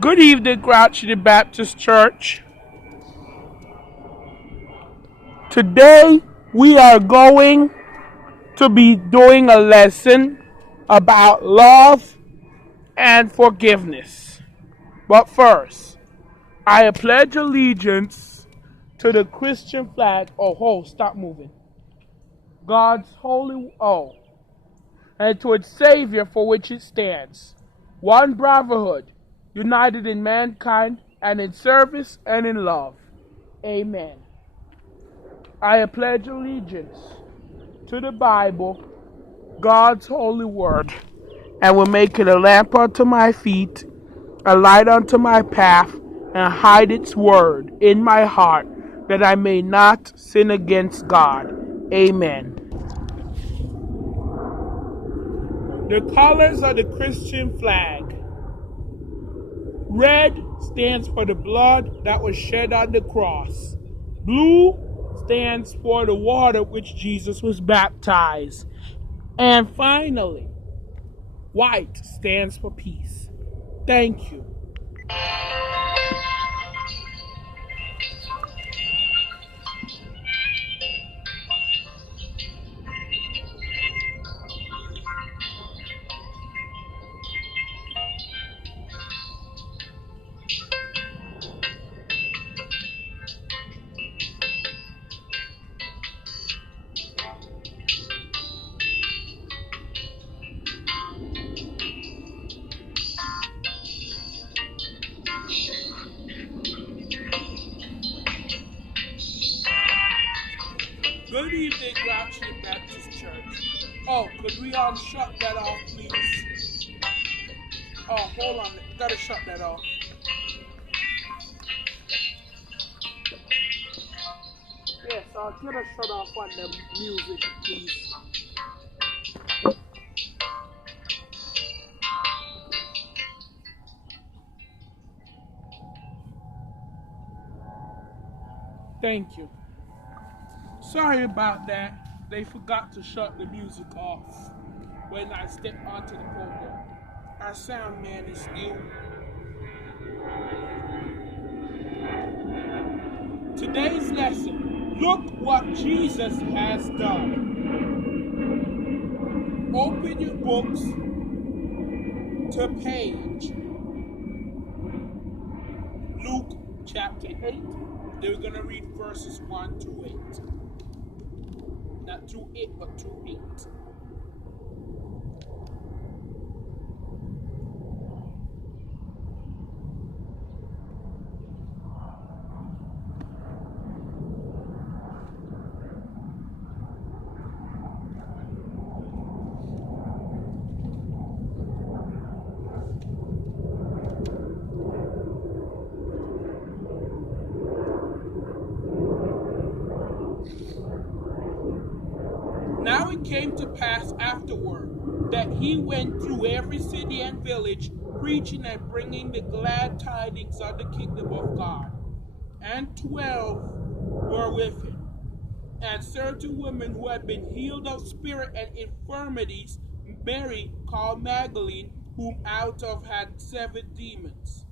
Good evening, Grouchy Baptist Church. Today we are going to be doing a lesson about love and forgiveness. But first, I pledge allegiance to the Christian flag. Stop moving. God's holy oath, and to its Savior for which it stands. One brotherhood, united in mankind and in service and in love. Amen. I pledge allegiance to the Bible, God's holy word, and will make it a lamp unto my feet, a light unto my path, and hide its word in my heart, that I may not sin against God. Amen. The colors of the Christian flag. Red stands for the blood that was shed on the cross. Blue stands for the water which Jesus was baptized. And finally, white stands for peace. Thank you. Good evening, Grouchy Baptist Church. Could we shut that off, please? Hold on. Gotta shut that off. Yes, get a shut off on the music, please. Thank you. Sorry about that. They forgot to shut the music off when I stepped onto the podium. Our sound man is new. Today's lesson, look what Jesus has done. Open your books to page Luke chapter 8. Then we're going to read verses 1 to 8. Not to 8, but to 8. Now it came to pass afterward that he went through every city and village, preaching and bringing the glad tidings of the kingdom of God. And 12 were with him, and certain women who had been healed of spirit and infirmities, Mary called Magdalene, whom out of had 7 demons,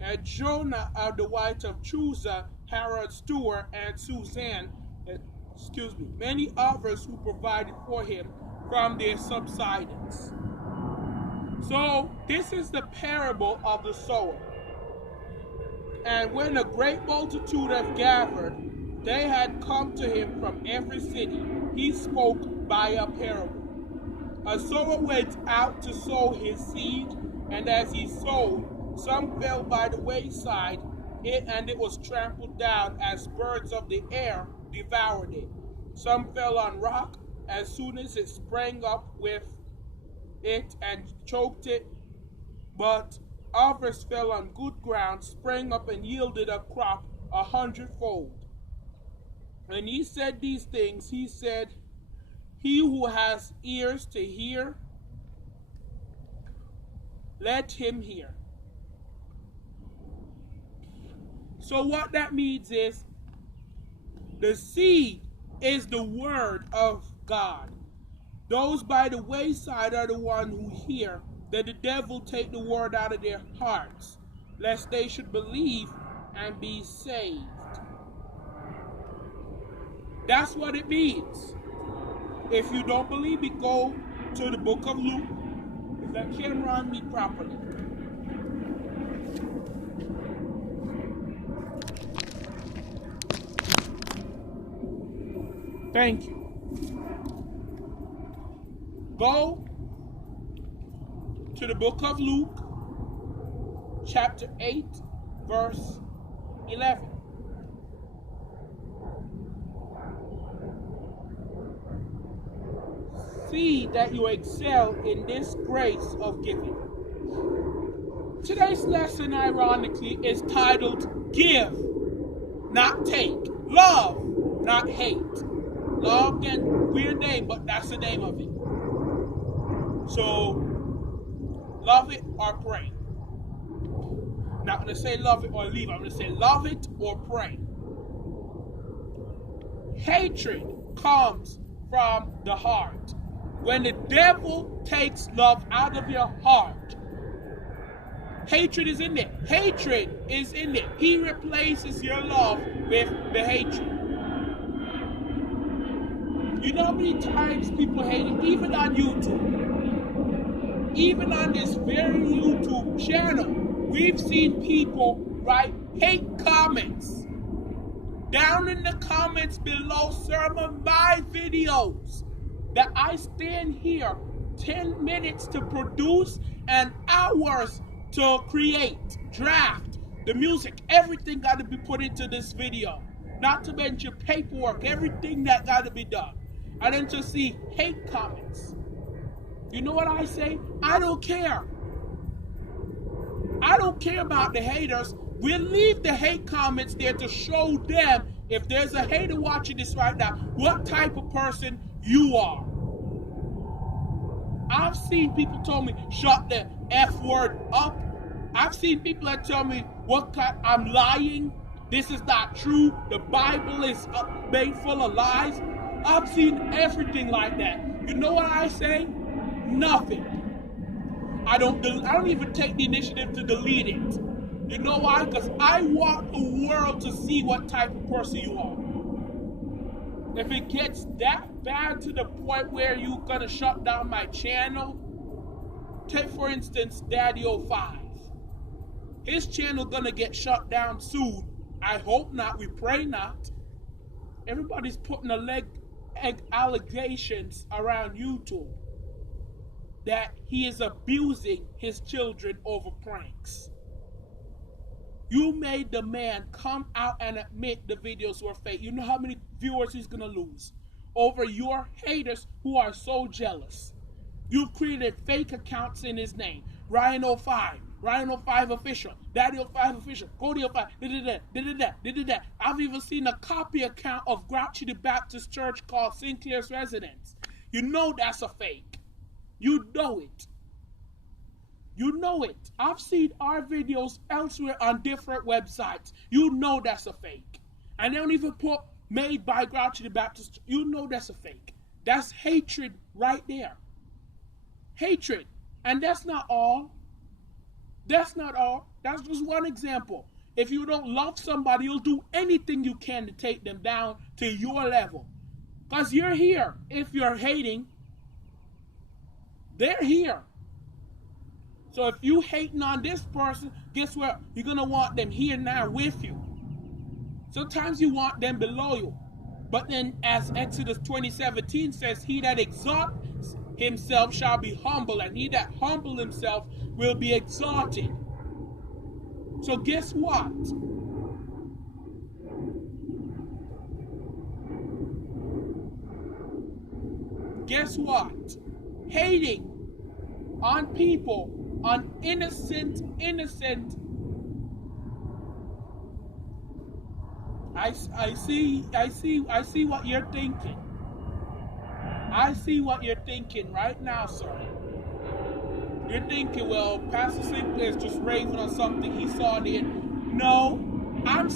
and Jonah of the wife of Chuza, Herod's steward, and Susanna, many others who provided for him from their subsistence. So this is the parable of the sower. And when a great multitude had gathered, they had come to him from every city. He spoke by a parable. A sower went out to sow his seed, and as he sowed, some fell by the wayside, and it was trampled down as birds of the air devoured it. Some fell on rock. As soon as it sprang up with it and choked it, but others fell on good ground, sprang up and yielded a crop 100-fold. And he said these things. He said, he who has ears to hear, let him hear. So what that means is, the seed is the word of God. Those by the wayside are the one who hear, that the devil take the word out of their hearts. lest they should believe and be saved. That's what it means. If you don't believe me, go to the book of Luke. Let Cameron me properly. Thank you. Go to the book of Luke, chapter 8, verse 11. See that you excel in this grace of giving. Today's lesson, ironically, is titled Give, Not Take. Love, not hate. Love, again, weird name, but that's the name of it. So, love it or pray. Not going to say love it or leave. I'm going to say love it or pray. Hatred comes from the heart. When the devil takes love out of your heart, hatred is in there. Hatred is in there. He replaces your love with the hatred. You know how many times people hate it, even on YouTube? Even on this very YouTube channel, we've seen people write hate comments down in the comments below some of my videos that I stand here 10 minutes to produce and hours to create, draft, the music, everything got to be put into this video. Not to mention paperwork, everything that got to be done. And then to see hate comments. You know what I say? I don't care. I don't care about the haters. We'll leave the hate comments there to show them, if there's a hater watching this right now, what type of person you are. I've seen people tell me, shut the F word up. I've seen people that tell me, I'm lying. This is not true. The Bible is made full of lies. I've seen everything like that. You know what I say? Nothing. I don't even take the initiative to delete it. You know why? Because I want the world to see what type of person you are. If it gets that bad to the point where you're going to shut down my channel, take for instance Daddy05. His channel going to get shut down soon. I hope not. We pray not. Everybody's putting allegations around YouTube that he is abusing his children over pranks. You made the man come out and admit the videos were fake. You know how many viewers he's going to lose over your haters who are so jealous. You've created fake accounts in his name. Ryan05, Ryan05 official, Daddy05 official, Cody05, da-da-da. I've even seen a copy account of Grouchy the Baptist Church called Sinclair's Residence. You know that's a fake. You know it. You know it. I've seen our videos elsewhere on different websites. You know that's a fake. And they don't even put made by Grouchy the Baptist. You know that's a fake. That's hatred right there. Hatred. And that's not all. That's not all. That's just one example. If you don't love somebody, you'll do anything you can to take them down to your level. Because you're here. If you're hating, they're here. So if you hating on this person, guess what? You're going to want them here now with you. Sometimes you want them below you. But then as Exodus 20:17 says, he that exalts himself shall be humble, and he that humble himself will be exalted. So guess what? Guess what? Hating on people, on innocent. I see what you're thinking. I see what you're thinking right now, sir. You're thinking, well, Pastor Sinclair is just raving on something he saw there. No, I'm